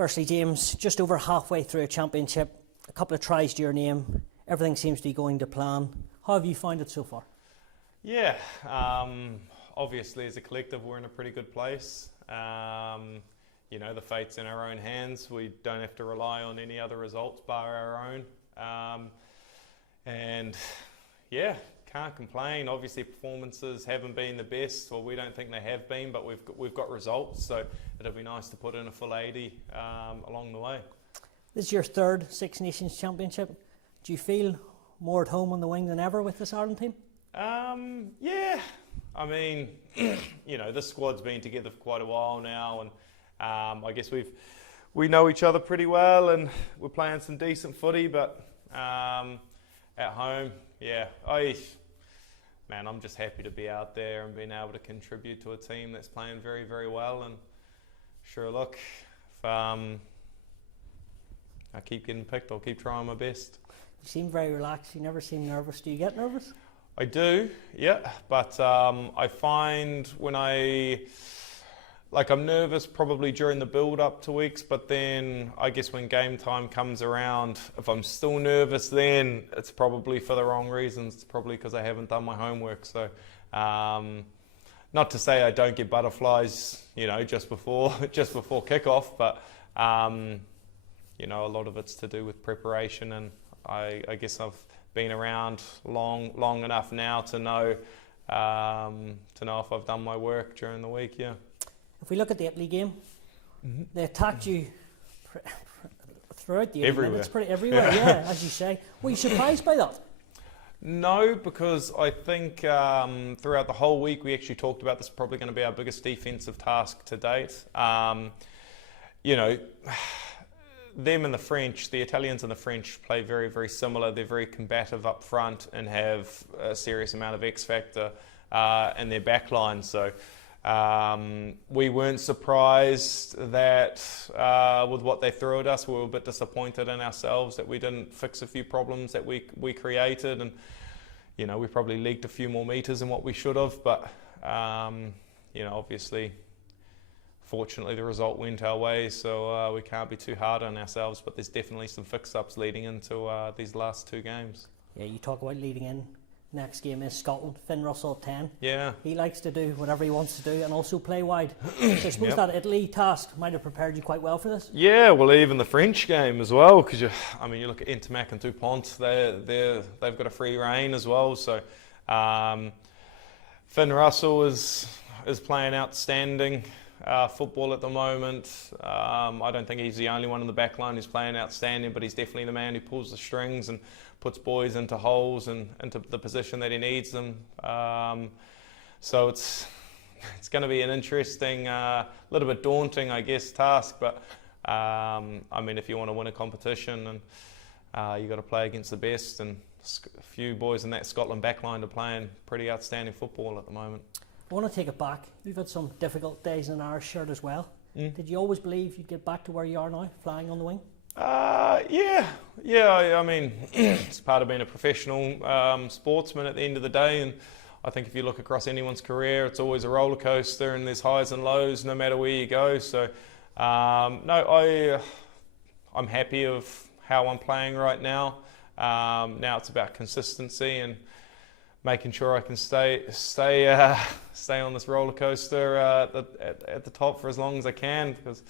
Firstly, James, just over halfway through a championship, a couple of tries to your name, everything seems to be going to plan. How have you found it so far? Yeah, obviously as a collective we're in a pretty good place. The fate's in our own hands. We don't have to rely on any other results bar our own. And yeah, can't complain. Obviously performances haven't been the best, or we don't think they have been, but we've got results, so it'll be nice to put in a full 80 along the way. This is your third Six Nations Championship. Do you feel more at home on the wing than ever with this Ireland team? Yeah, I mean, this squad's been together for quite a while now, and I guess we know each other pretty well, and we're playing some decent footy, but at home, yeah, I'm just happy to be out there and being able to contribute to a team that's playing very, very well. And sure, look, if I keep getting picked, I'll keep trying my best. You seem very relaxed. You never seem nervous. Do you get nervous? I do, yeah, but I find when I'm nervous probably during the build-up to weeks, but then I guess when game time comes around, if I'm still nervous then, it's probably for the wrong reasons. It's probably because I haven't done my homework. So not to say I don't get butterflies, just before kickoff, but a lot of it's to do with preparation, and I guess I've been around long enough now to know if I've done my work during the week, yeah. If we look at the Italy game, they attacked you throughout the 80 minutes, pretty everywhere, yeah, as you say. Were you surprised by that? No, because I think throughout the whole week we actually talked about this is probably going to be our biggest defensive task to date. Them and the French, the Italians and the French play very, very similar. They're very combative up front and have a serious amount of X factor in their backline. So we weren't surprised that with what they threw at us. We were a bit disappointed in ourselves that we didn't fix a few problems that we created, and we probably leaked a few more meters than what we should have. But obviously, fortunately, the result went our way, so we can't be too hard on ourselves. But there's definitely some fix-ups leading into these last two games. Yeah, you talk about leading in. Next game is Scotland. Finn Russell at 10. Yeah. He likes to do whatever he wants to do and also play wide. So I suppose that Italy task might have prepared you quite well for this. Yeah, well, even the French game as well, because you look at Intermac and Dupont, they've got a free rein as well. So Finn Russell is playing outstanding football at the moment. I don't think he's the only one in the back line who's playing outstanding, but he's definitely the man who pulls the strings and puts boys into holes and into the position that he needs them. So it's going to be an interesting, little bit daunting, I guess, task. But if you want to win a competition, and you got to play against the best, and a few boys in that Scotland backline are playing pretty outstanding football at the moment. I want to take it back. You've had some difficult days in an Irish shirt as well. Did you always believe you'd get back to where you are now, flying on the wing? Yeah. It's part of being a professional sportsman at the end of the day, and I think if you look across anyone's career, it's always a roller coaster, and there's highs and lows no matter where you go. So, I'm happy of how I'm playing right now. Now it's about consistency and making sure I can stay on this roller coaster at the top for as long as I can, because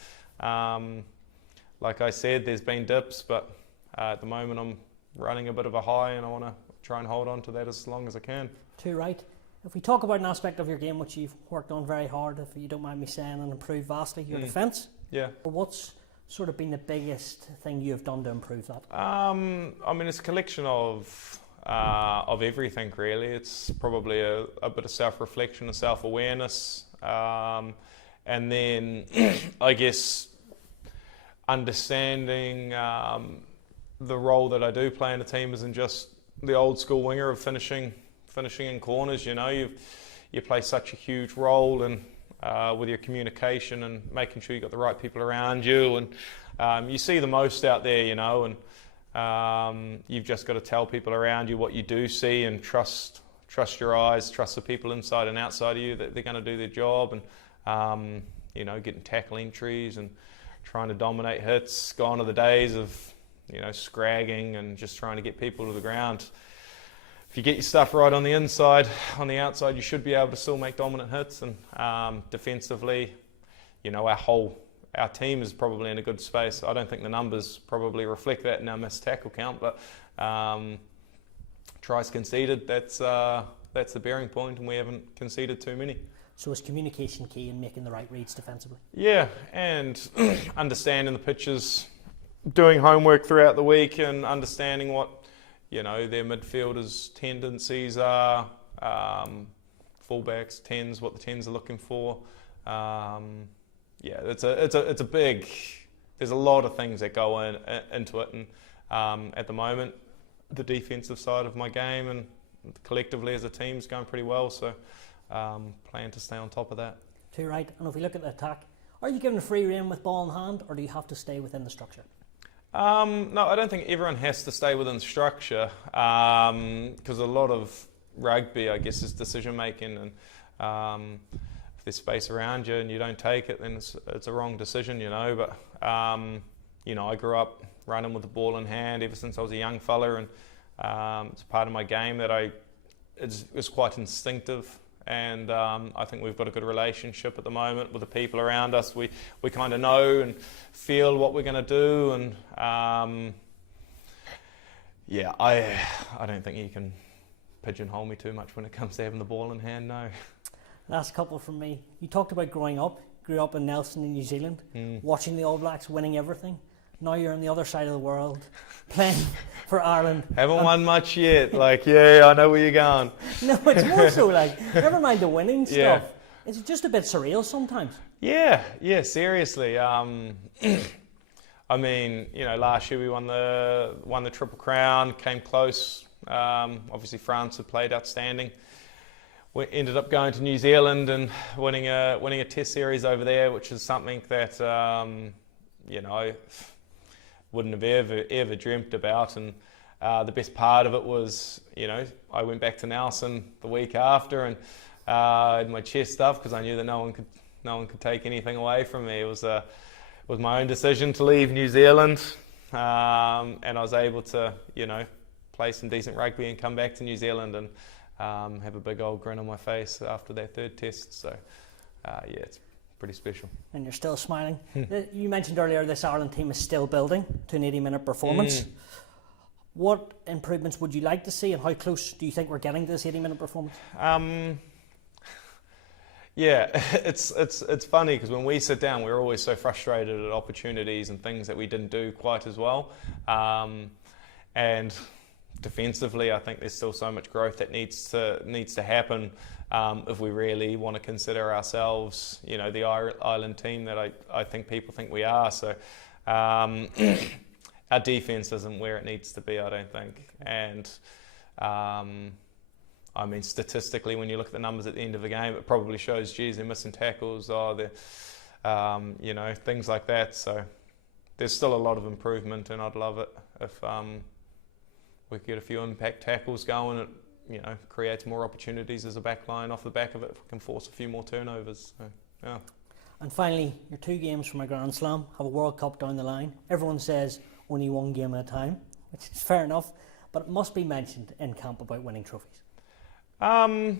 like I said, there's been dips, but at the moment I'm running a bit of a high, and I want to try and hold on to that as long as I can. Too right. If we talk about an aspect of your game which you've worked on very hard, if you don't mind me saying, and improved vastly, your defence. Yeah. What's sort of been the biggest thing you've done to improve that? It's a collection of everything, really. It's probably a bit of self-reflection and self-awareness, and then I guess understanding the role that I do play in a team isn't just the old school winger of finishing in corners. You play such a huge role in with your communication and making sure you got the right people around you, and you see the most out there, and you've just got to tell people around you what you do see, and trust your eyes, trust the people inside and outside of you that they're going to do their job, and getting tackle entries and trying to dominate hits. Gone are the days of, scragging and just trying to get people to the ground. If you get your stuff right on the inside, on the outside, you should be able to still make dominant hits. And defensively, our team is probably in a good space. I don't think the numbers probably reflect that in our missed tackle count, but tries conceded, that's the bearing point, and we haven't conceded too many. So is communication key in making the right reads defensively? Yeah, and understanding the pitches, doing homework throughout the week and understanding what, their midfielders' tendencies are, fullbacks, tens, what the tens are looking for. It's a big. There's a lot of things that go into it, and at the moment, the defensive side of my game and collectively as a team is going pretty well. So, plan to stay on top of that. Too right. And if we look at the attack, are you given a free rein with ball in hand, or do you have to stay within the structure? No, I don't think everyone has to stay within structure, because a lot of rugby, I guess, is decision making, and if there's space around you and you don't take it, then it's a wrong decision, But I grew up running with the ball in hand ever since I was a young fella, and it's part of my game that it's quite instinctive. And I think we've got a good relationship at the moment with the people around us. We kind of know and feel what we're going to do, and I don't think you can pigeonhole me too much when it comes to having the ball in hand. No. Last couple from me. You talked about grew up in Nelson in New Zealand, watching the All Blacks winning everything. Now you're on the other side of the world, playing for Ireland. Haven't won much yet. I know where you're going. No, it's more so never mind the winning stuff. Yeah. It's just a bit surreal sometimes. Yeah, seriously. Last year we won the Triple Crown, came close. Obviously France had played outstanding. We ended up going to New Zealand and winning a Test series over there, which is something that I wouldn't have ever dreamt about. And the best part of it was, I went back to Nelson the week after and had my chest stuffed because I knew that no one could take anything away from me. It was my own decision to leave New Zealand, and I was able to, play some decent rugby and come back to New Zealand and have a big old grin on my face after that third test. So, it's pretty special. And you're still smiling. You mentioned earlier this Ireland team is still building to an 80-minute performance. What improvements would you like to see, and how close do you think we're getting to this 80-minute performance? It's funny because when we sit down, we're always so frustrated at opportunities and things that we didn't do quite as well. And defensively, I think there's still so much growth that needs to happen if we really want to consider ourselves, the Ireland team that I think people think we are. So our defence isn't where it needs to be, I don't think. And statistically, when you look at the numbers at the end of the game, it probably shows, they're missing tackles, things like that. So there's still a lot of improvement, and I'd love it if we could get a few impact tackles going. It creates more opportunities as a back line off the back of it. If we can force a few more turnovers. So, yeah. And finally, your 2 games from a Grand Slam, have a World Cup down the line. Everyone says only 1 game at a time, which is fair enough, but it must be mentioned in camp about winning trophies. I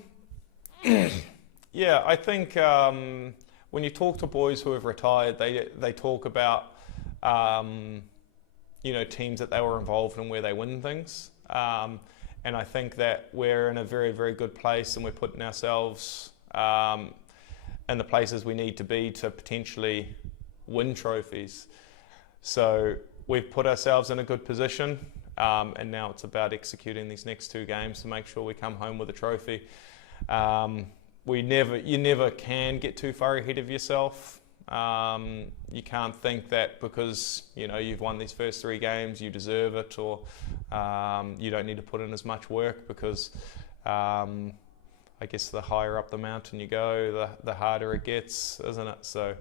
think when you talk to boys who have retired, they talk about teams that they were involved in where they win things. And I think that we're in a very, very good place, and we're putting ourselves in the places we need to be to potentially win trophies. So we've put ourselves in a good position, and now it's about executing these next 2 games to make sure we come home with a trophy. You never can get too far ahead of yourself. You can't think that because you've won these first 3 games you deserve it, or you don't need to put in as much work, because I guess the higher up the mountain you go, the harder it gets, isn't it? So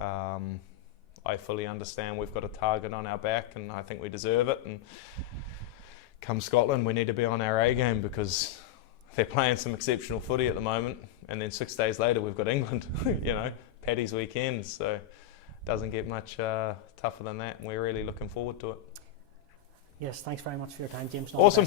I fully understand we've got a target on our back, and I think we deserve it. And come Scotland, we need to be on our A game, because they're playing some exceptional footy at the moment, and then 6 days later we've got England, Paddy's weekend. So doesn't get much tougher than that, and we're really looking forward to it. Yes, thanks very much for your time, James. Awesome.